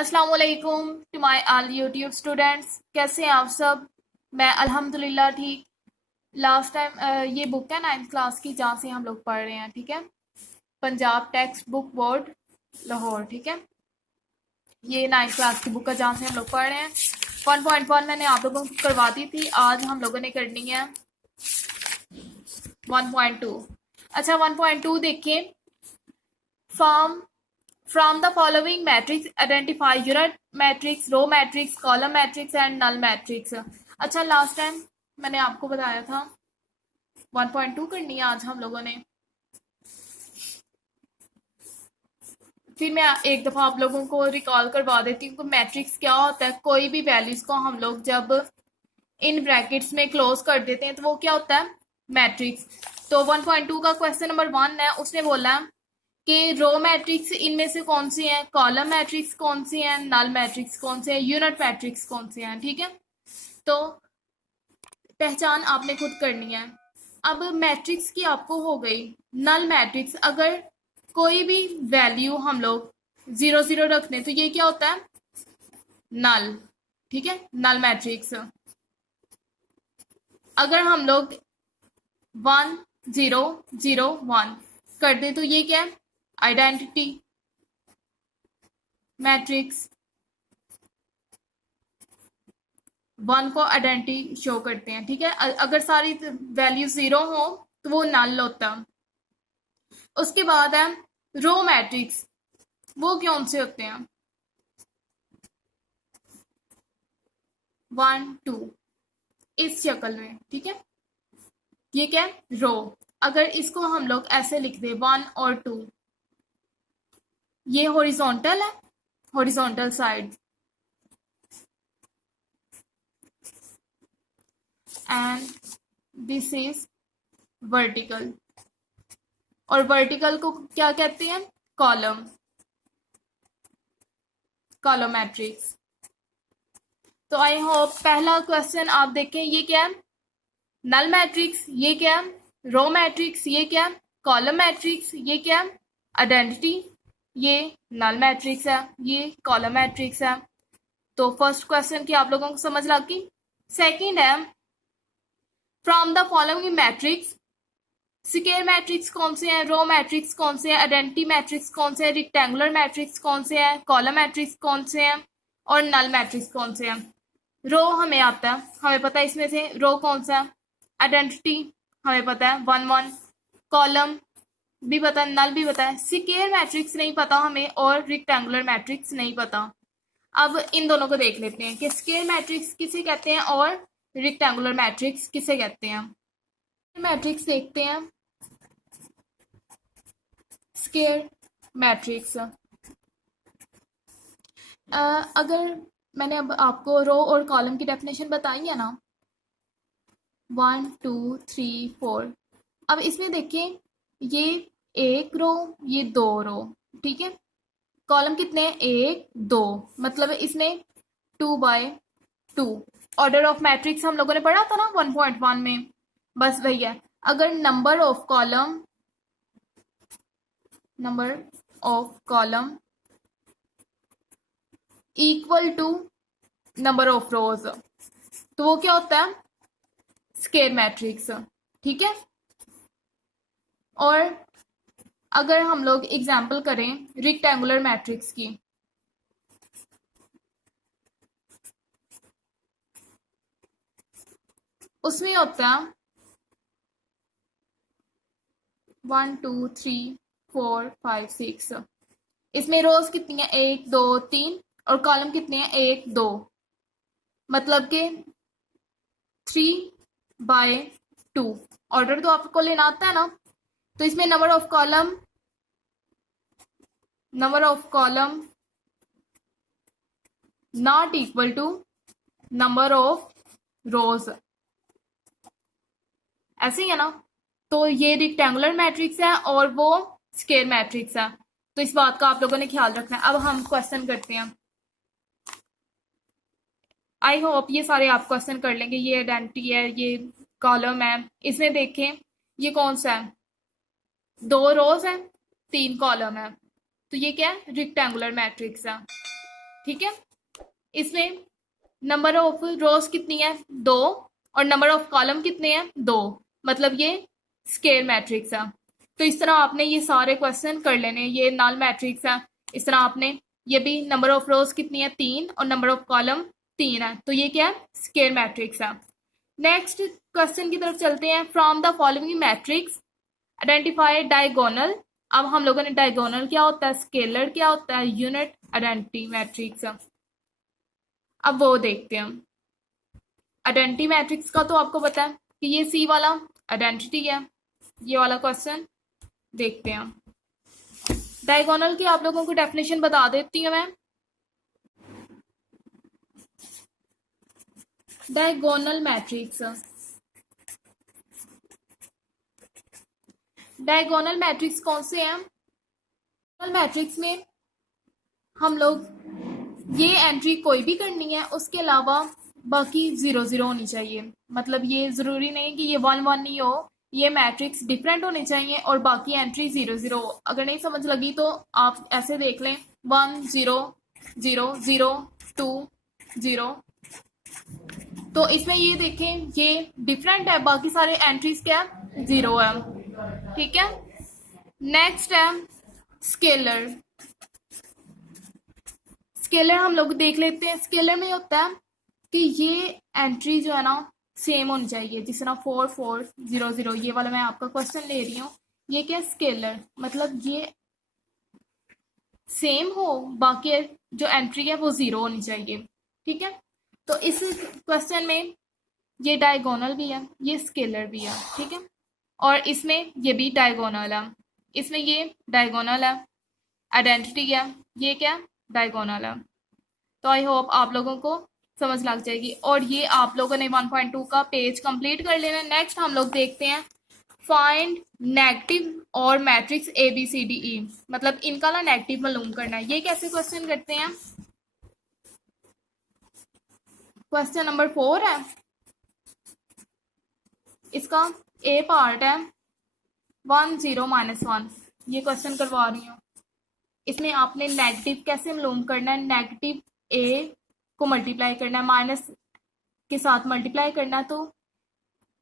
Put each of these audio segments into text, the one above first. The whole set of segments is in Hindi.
अस्सलाम वालेकुम to my all YouTube students. कैसे हैं आप सब? मैं अल्हम्दुलिल्लाह ठीक। लास्ट टाइम ये बुक है 9th क्लास की जहाँ से हम लोग पढ़ रहे हैं, ठीक है। Punjab text book board Lahore, ठीक है। ये 9th क्लास की बुक है जहाँ से हम लोग पढ़ रहे हैं। 1.1 मैंने आप लोगों को करवा दी थी, आज हम लोगों ने करनी है 1.2। अच्छा 1.2 देखिए। Form From the following matrix, identify unit matrix, row matrix, column matrix and null matrix। अच्छा लास्ट टाइम मैंने आपको बताया था 1.2 करनी है आज हम लोगों ने। फिर मैं एक दफ़ा आप लोगों को रिकॉल करवा देती हूँ कि मैट्रिक्स क्या होता है। कोई भी वैल्यूज़ को हम लोग जब इन ब्रैकेट्स में क्लोज कर देते हैं तो वो क्या होता है, मैट्रिक्स। तो 1.2 का क्वेश्चन नंबर 1 है, उसने बोला कि रो मैट्रिक्स इनमें से कौन सी है, कॉलम मैट्रिक्स कौन सी है, नल मैट्रिक्स कौन से है, यूनिट मैट्रिक्स कौन से हैं, ठीक है। तो पहचान आपने खुद करनी है। अब मैट्रिक्स की आपको हो गई। नल मैट्रिक्स, अगर कोई भी वैल्यू हम लोग 0 0 रख दें तो ये क्या होता है, नल, ठीक है। नल मैट्रिक्स अगर हम लोग 1 0 0 1 कर दें तो ये क्या है, आइडेंटिटी मैट्रिक्स। 1 को आइडेंटिटी शो करते हैं, ठीक है। अगर सारी वैल्यू 0 हो तो वो नल होता है। उसके बाद है रो मैट्रिक्स, वो कौन से होते हैं, 1 2 इस शक्ल में, ठीक है। ये क्या है, रो। अगर इसको हम लोग ऐसे लिख दे 1 और 2, ये हॉरिजॉन्टल है, horizontal side, and this is vertical. और वर्टिकल को क्या कहते हैं, कॉलम, कॉलम मैट्रिक्स। तो आई होप पहला क्वेश्चन आप देखें, ये क्या है, नल मैट्रिक्स, ये क्या है, रो मैट्रिक्स, ये क्या है, कॉलम मैट्रिक्स, ये क्या है, आइडेंटिटी, ये नल मैट्रिक्स है, ये कॉलम मैट्रिक्स है। तो फर्स्ट क्वेश्चन की आप लोगों को समझ लगी। सेकंड है from the following matrix, square matrix कौन से हैं, रो मैट्रिक्स कौन से हैं, आइडेंटिटी मैट्रिक्स कौन से हैं, रेक्टेंगुलर मैट्रिक्स कौन से हैं, कॉलम मैट्रिक्स कौन से हैं और नल मैट्रिक्स कौन से हैं। रो हमें आता है, हमें पता है इसमें से रो कौन सा है, आइडेंटिटी हमें पता है 1 1, कॉलम भी पता है, नल भी पता है, स्क्वायर मैट्रिक्स नहीं पता हमें और रेक्टेंगुलर मैट्रिक्स नहीं पता। अब इन दोनों को देख लेते हैं कि स्क्वायर मैट्रिक्स किसे कहते हैं और रेक्टेंगुलर मैट्रिक्स किसे कहते हैं। मैट्रिक्स देखते हैं, स्क्वायर मैट्रिक्स। अगर मैंने अब आपको रो और कॉलम की डेफिनेशन बताई है ना, 1 2 3 4। अब इसमें देखिए, ये एक रो, ये 2 रो, ठीक है। कॉलम कितने हैं, 1 2, मतलब इसमें 2 by 2। ऑर्डर ऑफ मैट्रिक्स हम लोगों ने पढ़ा था ना 1.1 में, बस वही है। अगर number of column equal to number of rows तो वो क्या होता है, स्क्वायर मैट्रिक्स, ठीक है। और अगर हम लोग एग्जांपल करें रेक्टेंगुलर मैट्रिक्स की, उसमें होता है 1 2 3 4 5 6। इसमें रोज कितनी है, 1 2 3, और कॉलम कितने हैं, 1 2, मतलब कि 3/2। ऑर्डर तो आपको लेना आता है ना। तो इसमें number of column not equal to number of rows, ऐसे ही है ना। तो ये रेक्टेंगुलर मैट्रिक्स है और वो स्क्वायर मैट्रिक्स है, तो इस बात का आप लोगों ने ख्याल रखना है। अब हम क्वेश्चन करते हैं, आई होप ये सारे आप क्वेश्चन कर लेंगे। ये आइडेंटिटी है, ये कॉलम है, इसमें देखें ये कौन सा है, 2 रोज है, 3 कॉलम है, तो ये क्या है, रेक्टेंगुलर मैट्रिक्स है। ठीक है। इसमें नंबर ऑफ रोज कितनी है 2 और नंबर ऑफ कॉलम कितने हैं 2, मतलब ये स्केयर मैट्रिक्स है। तो इस तरह आपने ये सारे क्वेश्चन कर लेने। ये नल मैट्रिक्स है, इस तरह आपने ये भी नंबर ऑफ रोज कितनी है 3 और नंबर ऑफ कॉलम 3 है, तो ये क्या है स्केयर मैट्रिक्स है। नेक्स्ट क्वेश्चन की तरफ चलते हैं। From the following matrix identify diagonal. अब हम लोगों ने डायगोनल क्या होता है, स्केलर क्या होता है, यूनिट आइडेंटिटी मैट्रिक्स। अब वो देखते हैं। आइडेंटिटी मैट्रिक्स का तो आपको पता है कि ये सी वाला आइडेंटिटी है। ये वाला क्वेश्चन देखते हैं। डायगोनल की आप लोगों को डेफिनेशन बता देती हूँ मैं। डायगोनल मैट्रिक्स, डायगोनल मैट्रिक्स कौन से हैं। डायगोनल मैट्रिक्स में हम लोग ये एंट्री कोई भी करनी है, उसके अलावा बाकी 0 0 होनी चाहिए। मतलब ये ज़रूरी नहीं कि ये 1 1 नहीं हो, ये मैट्रिक्स डिफरेंट होने चाहिए और बाकी एंट्री 0 0 हो। अगर नहीं समझ लगी तो आप ऐसे देख लें 1 0 0 0 2 0। तो इसमें ये देखें ये डिफरेंट है, बाकी सारे एंट्रीज क्या है 0 है। ठीक है। नेक्स्ट है स्केलर। स्केलर हम लोग देख लेते हैं। स्केलर में होता है कि ये एंट्री जो है ना सेम होनी चाहिए, जिस तरह 4 4 0 0, ये वाला मैं आपका क्वेश्चन ले रही हूँ। ये क्या स्केलर, मतलब ये सेम हो, बाकी जो एंट्री है वो 0 होनी चाहिए। ठीक है। तो इस क्वेश्चन में ये डायगोनल भी है, ये स्केलर भी है। ठीक है। और इसमें ये भी डायगोनल है, इसमें ये डायगोनल है, आइडेंटिटी है, ये क्या डायगोनल है। तो आई होप आप लोगों को समझ लग जाएगी। और ये आप लोगों ने 1.2 का पेज कंप्लीट कर लेना। नेक्स्ट हम लोग देखते हैं फाइंड नेगेटिव और matrix A B C D E, मतलब इनका ना नेगेटिव मालूम करना है। ये कैसे क्वेश्चन करते हैं। क्वेश्चन नंबर 4 है, इसका ए पार्ट है 1 0 -1। ये क्वेश्चन करवा रही हूँ। इसमें आपने नेगेटिव कैसे मालूम करना है, नेगेटिव ए को मल्टीप्लाई करना है, माइनस के साथ मल्टीप्लाई करना है। तो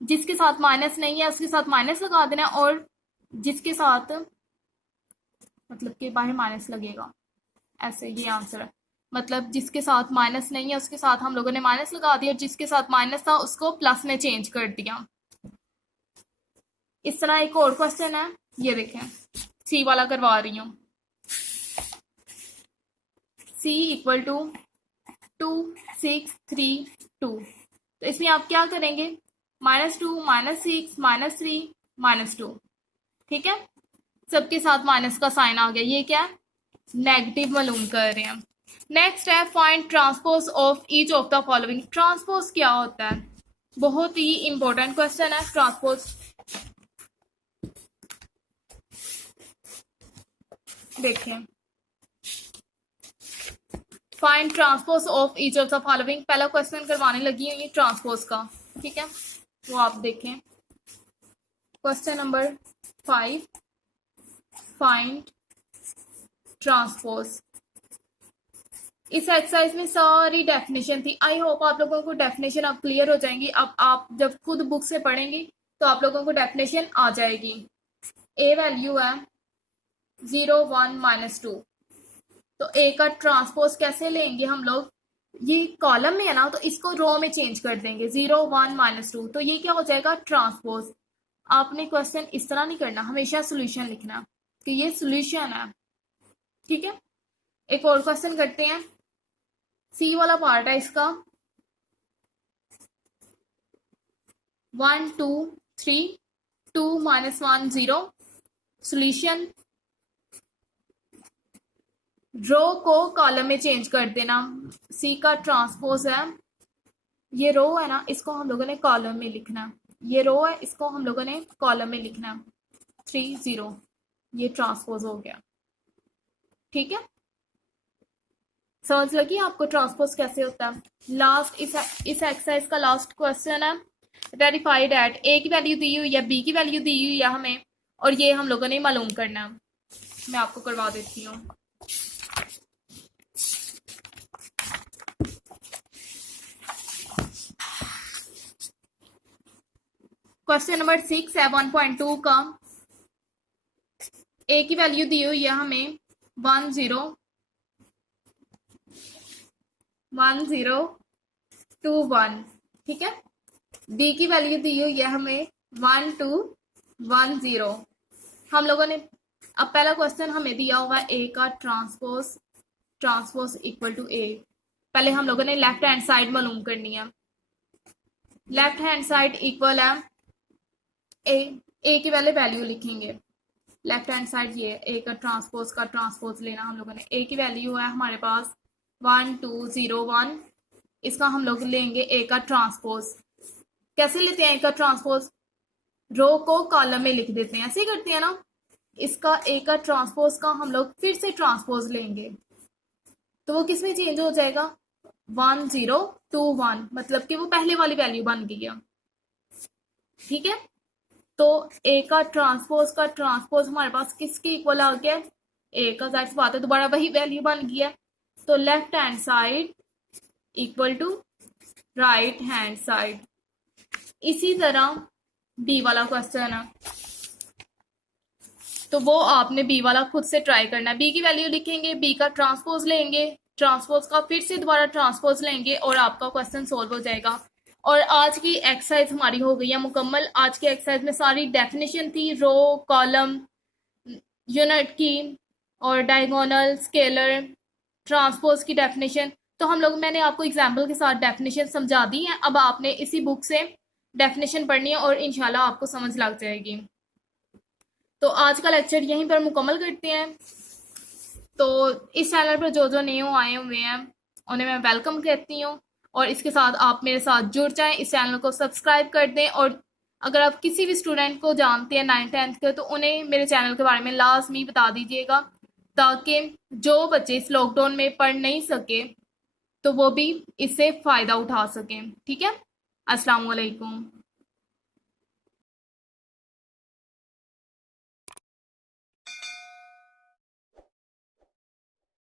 जिसके साथ माइनस नहीं है उसके साथ माइनस लगा देना, और जिसके साथ मतलब के बाहर माइनस लगेगा, ऐसे ये आंसर है। मतलब जिसके साथ माइनस नहीं है उसके साथ हम लोगों ने माइनस लगा दिया, और जिसके साथ माइनस था उसको प्लस में चेंज कर दिया। इस तरह एक और क्वेश्चन है, ये देखें सी वाला करवा रही हूँ। C equal to 2 6 3 2। तो इसमें आप क्या करेंगे, -2 -6 -3 -2। ठीक है। सबके साथ माइनस का साइन आ गया, ये क्या नेगेटिव मालूम कर रहे हैं। नेक्स्ट है find transpose of each of the following. Transpose क्या होता है, बहुत ही इंपॉर्टेंट क्वेश्चन है ट्रांसपोज। देखें find transpose of each of the following, पहला क्वेश्चन करवाने लगी है ये ट्रांसपोज का। ठीक है, वो आप देखें। Question number 5 find transpose. इस एक्सरसाइज में सारी डेफिनेशन थी। आई होप आप लोगों को डेफिनेशन अब क्लियर हो जाएंगी। अब आप जब खुद बुक से पढ़ेंगी तो आप लोगों को डेफिनेशन आ जाएगी। ए वैल्यू है 0 1 -2। तो ए का ट्रांसपोज कैसे लेंगे हम लोग, ये कॉलम में है ना तो इसको रो में चेंज कर देंगे 0 1 -2। तो ये क्या हो जाएगा ट्रांसपोज। आपने क्वेश्चन इस तरह नहीं करना, हमेशा सोल्यूशन लिखना कि ये सोल्यूशन है। ठीक है। एक और क्वेश्चन करते हैं। सी वाला पार्ट है इसका 1 2 3 2 -1 0। सोल्यूशन रो को कॉलम में चेंज कर देना। सी का ट्रांसपोज है, ये रो है ना इसको हम लोगों ने कॉलम में लिखना, ये रो है इसको हम लोगों ने कॉलम में लिखना। 3 0, ये ट्रांसपोज हो गया। ठीक है, समझ लगी आपको ट्रांसपोज कैसे होता है। लास्ट इस एक्सरसाइज का लास्ट क्वेश्चन है वेरीफाई दैट ए की वैल्यू दी हुई या बी की वैल्यू दी हुई है हमें, और ये हम लोगों ने मालूम करना है। मैं आपको करवा देती हूँ। क्वेश्चन नंबर 6 है 1.2 का। ए की वैल्यू दी हुई है हमें 1021, ठीक है। बी की वैल्यू दी हुई है हमें 1210। हम लोगों ने अब पहला क्वेश्चन हमें दिया हुआ है ए का ट्रांसपोज इक्वल टू ए। पहले हम लोगों ने लेफ्ट हैंड साइड मालूम करनी है। लेफ्ट हैंड साइड इक्वल है ए की पहले वैल्यू लिखेंगे। लेफ्ट हैंड साइड ये ए का ट्रांसपोज लेना हम लोगों ने। ए की वैल्यू है हमारे पास 1201। इसका हम लोग लेंगे ए का ट्रांसपोज। कैसे लेते हैं ए का ट्रांसपोज? रो को कॉलम में लिख देते हैं, ऐसे करते हैं ना। इसका ए का ट्रांसपोज का हम लोग फिर से ट्रांसपोज लेंगे तो वो किस में चेंज हो जाएगा? 1021, मतलब कि वो पहले वाली वैल्यू बन गई है, ठीक है। तो ए का ट्रांसपोज हमारे पास किसके इक्वल आ गया? ए का, जाहिर सी बात है दोबारा वही वैल्यू बन गई है। तो left hand side equal to right hand side. इसी तरह बी वाला क्वेश्चन है, तो वो आपने बी वाला खुद से ट्राई करना है। बी की वैल्यू लिखेंगे, बी का ट्रांसपोज लेंगे, ट्रांसपोज का फिर से दोबारा ट्रांसपोज लेंगे और आपका क्वेश्चन सोल्व हो जाएगा। और आज की एक्सरसाइज हमारी हो गई है मुकम्मल। आज की एक्सरसाइज में सारी डेफिनेशन थी, रो, कॉलम, यूनिट की और डायगोनल, स्केलर, ट्रांसपोज की डेफिनेशन। तो मैंने आपको एग्जाम्पल के साथ डेफिनेशन समझा दी है। अब आपने इसी बुक से डेफिनेशन पढ़नी है और इंशाल्लाह आपको समझ लग जाएगी। तो आज का लेक्चर यहीं पर मुकम्मल करते हैं। तो इस चैनल पर जो नए आए हुए हैं उन्हें मैं वेलकम कहती हूँ और इसके साथ आप मेरे साथ जुड़ जाएं, इस चैनल को सब्सक्राइब कर दें। और अगर आप किसी भी स्टूडेंट को जानते हैं 9th-10th के, तो उन्हें मेरे चैनल के बारे में लाजमी बता दीजिएगा, ताकि जो बच्चे इस लॉकडाउन में पढ़ नहीं सके तो वो भी इससे फ़ायदा उठा सकें, ठीक है। अस्सलाम वालेकुम।